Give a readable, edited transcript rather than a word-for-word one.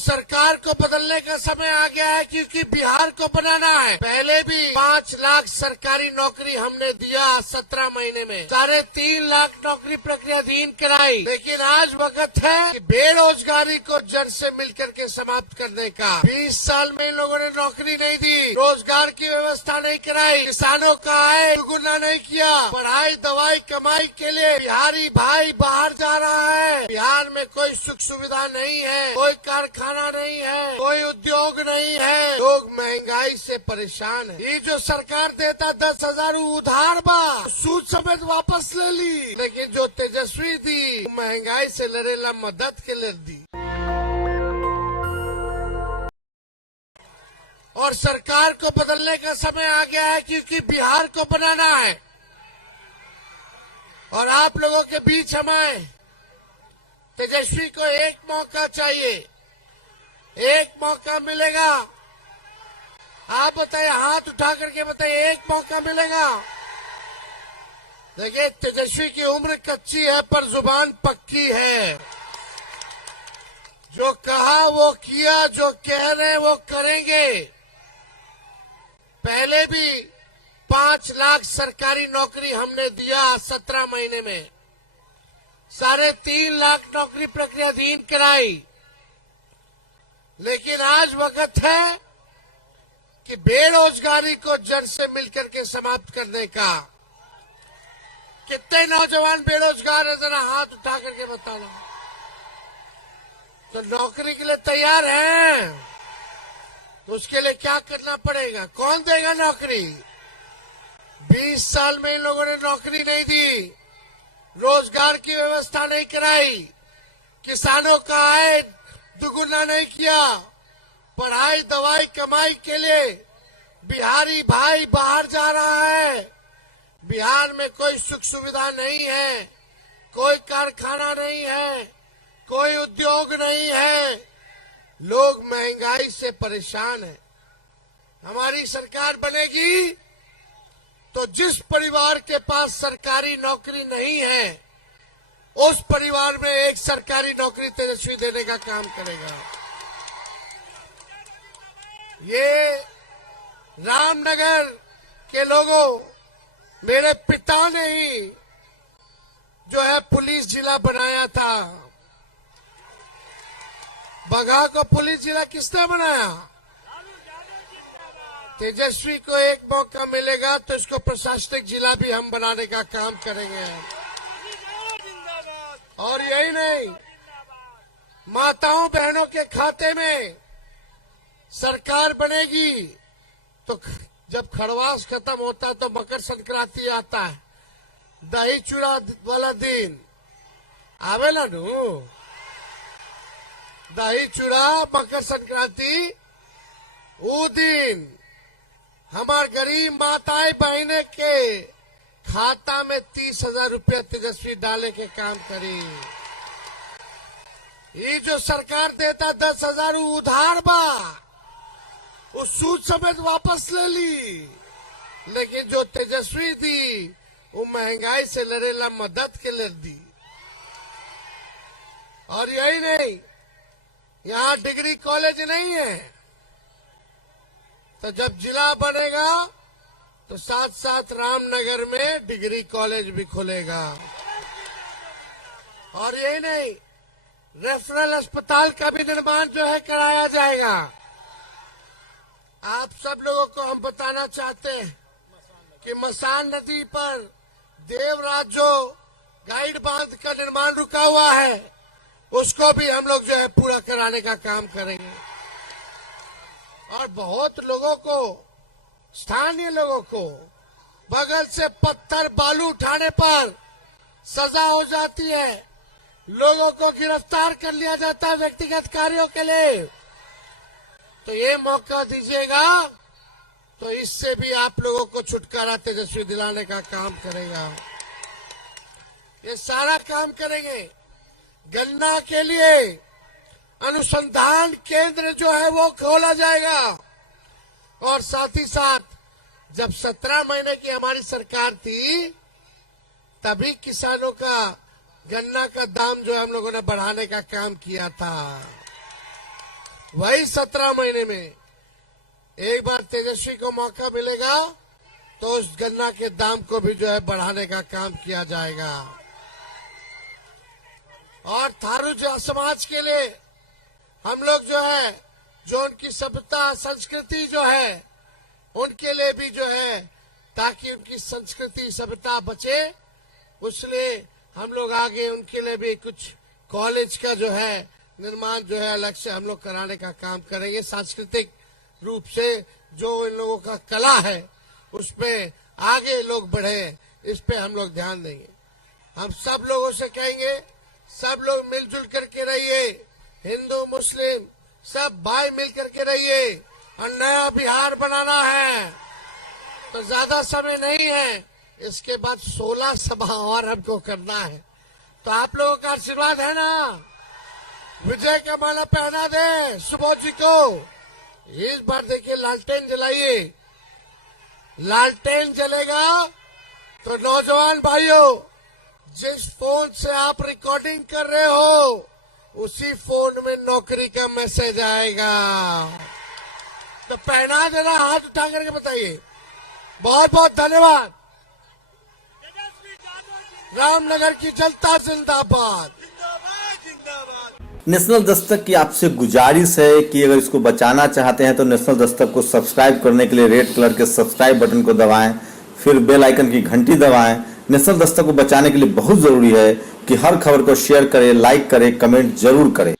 सरकार को बदलने का समय आ गया है क्योंकि बिहार को बनाना है। पहले भी 5 लाख सरकारी नौकरी हमने दिया 17 महीने में, 3.5 लाख नौकरी प्रक्रियाधीन कराई। लेकिन आज वक्त है कि बेरोजगारी को जड़ से मिलकर के समाप्त करने का। 20 साल में इन लोगों ने नौकरी नहीं दी, रोजगार की व्यवस्था नहीं कराई, किसानों का आय दुगुना नहीं किया, पढ़ाई दवाई कमाई के लिए बिहारी भाई बाहर जा रहा है। बिहार में कोई सुख सुविधा नहीं है, कोई कारखाना नहीं है, कोई उद्योग नहीं है, लोग महंगाई से परेशान है। ये जो सरकार देता 10,000 उधार बा, सूद समेत वापस ले ली। लेकिन जो तेजस्वी दी महंगाई से लड़ेला मदद के लिए दी। और सरकार को बदलने का समय आ गया है क्योंकि बिहार को बनाना है। और आप लोगों के बीच हमें तेजस्वी को एक मौका चाहिए, एक मौका मिलेगा। आप बताइए, हाथ उठा करके बताइए, एक मौका मिलेगा। देखिए, तेजस्वी की उम्र कच्ची है पर जुबान पक्की है। जो कहा वो किया, जो कह रहे हैं वो करेंगे। पहले भी 5 लाख सरकारी नौकरी हमने दिया 17 महीने में, 3.5 लाख नौकरी प्रक्रियाधीन कराई। लेकिन आज वक्त है कि बेरोजगारी को जड़ से मिलकर के समाप्त करने का। कितने नौजवान बेरोजगार है, जरा हाथ उठा करके बताना। तो नौकरी के लिए तैयार हैं, तो उसके लिए क्या करना पड़ेगा? कौन देगा नौकरी? 20 साल में इन लोगों ने नौकरी नहीं दी, रोजगार की व्यवस्था नहीं कराई, किसानों का आय दुगुना नहीं किया, पढ़ाई दवाई कमाई के लिए बिहारी भाई बाहर जा रहा है। बिहार में कोई सुख सुविधा नहीं है, कोई कारखाना नहीं है, कोई उद्योग नहीं है, लोग महंगाई से परेशान है। हमारी सरकार बनेगी तो जिस परिवार के पास सरकारी नौकरी नहीं है, उस परिवार में एक सरकारी नौकरी तेजस्वी देने का काम करेगा। ये रामनगर के लोगों, मेरे पिता ने ही जो है पुलिस जिला बनाया था। बगहा को पुलिस जिला किसने बनाया? तेजस्वी को एक मौका मिलेगा तो इसको प्रशासनिक जिला भी हम बनाने का काम करेंगे। और यही नहीं, माताओं बहनों के खाते में सरकार बनेगी तो जब खरवास खत्म होता है तो मकर संक्रांति आता है, दही चूड़ा वाला दिन आवेला नु। दही चूड़ा मकर संक्रांति वो दिन हमार गरीब माताएं बहने के खाता में 30,000 रुपया तेजस्वी डाले के काम करी। ये जो सरकार देता 10,000 उधार बा, उस सूद समेत वापस ले ली। लेकिन जो तेजस्वी दी वो महंगाई से लड़ेला मदद के लिए दी। और यही नहीं, यहाँ डिग्री कॉलेज नहीं है, तो जब जिला बनेगा तो साथ साथ रामनगर में डिग्री कॉलेज भी खुलेगा। और यही नहीं, रेफरल अस्पताल का भी निर्माण जो है कराया जाएगा। आप सब लोगों को हम बताना चाहते हैं कि मसान नदी पर देवराज जो गाइड बांध का निर्माण रुका हुआ है, उसको भी हम लोग जो है पूरा कराने का काम करेंगे। और बहुत लोगों को, स्थानीय लोगों को बगल से पत्थर बालू उठाने पर सजा हो जाती है, लोगों को गिरफ्तार कर लिया जाता है व्यक्तिगत कार्यों के लिए। तो ये मौका दीजिएगा तो इससे भी आप लोगों को छुटकारा तेजस्वी दिलाने का काम करेगा। ये सारा काम करेंगे। गन्ना के लिए अनुसंधान केंद्र जो है वो खोला जाएगा। और साथ ही साथ जब 17 महीने की हमारी सरकार थी, तभी किसानों का गन्ना का दाम जो है हम लोगों ने बढ़ाने का काम किया था। वही 17 महीने में एक बार तेजस्वी को मौका मिलेगा तो उस गन्ना के दाम को भी जो है बढ़ाने का काम किया जाएगा। और थारू समाज के लिए हम लोग जो है, जो उनकी सभ्यता संस्कृति जो है, उनके लिए भी जो है, ताकि उनकी संस्कृति सभ्यता बचे, उसलिए हम लोग आगे उनके लिए भी कुछ कॉलेज का जो है निर्माण जो है अलग से हम लोग कराने का काम करेंगे। सांस्कृतिक रूप से जो इन लोगों का कला है उसमें आगे लोग बढ़े, इस पे हम लोग ध्यान देंगे। हम सब लोगों से कहेंगे, सब लोग मिलजुल करके रहिए, हिंदू मुस्लिम सब भाई मिल करके रहिए और नया बिहार बनाना है। तो ज्यादा समय नहीं है, इसके बाद 16 सभा और हमको करना है। तो आप लोगों का आशीर्वाद है ना? विजय का माला पहना दे सुबोध जी को। इस बार देखिए लालटेन जलाइए, लालटेन जलेगा तो नौजवान भाइयों, जिस फोन से आप रिकॉर्डिंग कर रहे हो उसी फोन में नौकरी का मैसेज आएगा। तो पहना देना, हाथ उठा करके बताइए। बहुत बहुत धन्यवाद। रामनगर की जनता जिंदाबाद। नेशनल दस्तक की आपसे गुजारिश है कि अगर इसको बचाना चाहते हैं तो नेशनल दस्तक को सब्सक्राइब करने के लिए रेड कलर के सब्सक्राइब बटन को दबाएं, फिर बेल आइकन की घंटी दबाएं। नेशनल दस्तक को बचाने के लिए बहुत जरूरी है कि हर खबर को शेयर करें, लाइक करें, कमेंट जरूर करें।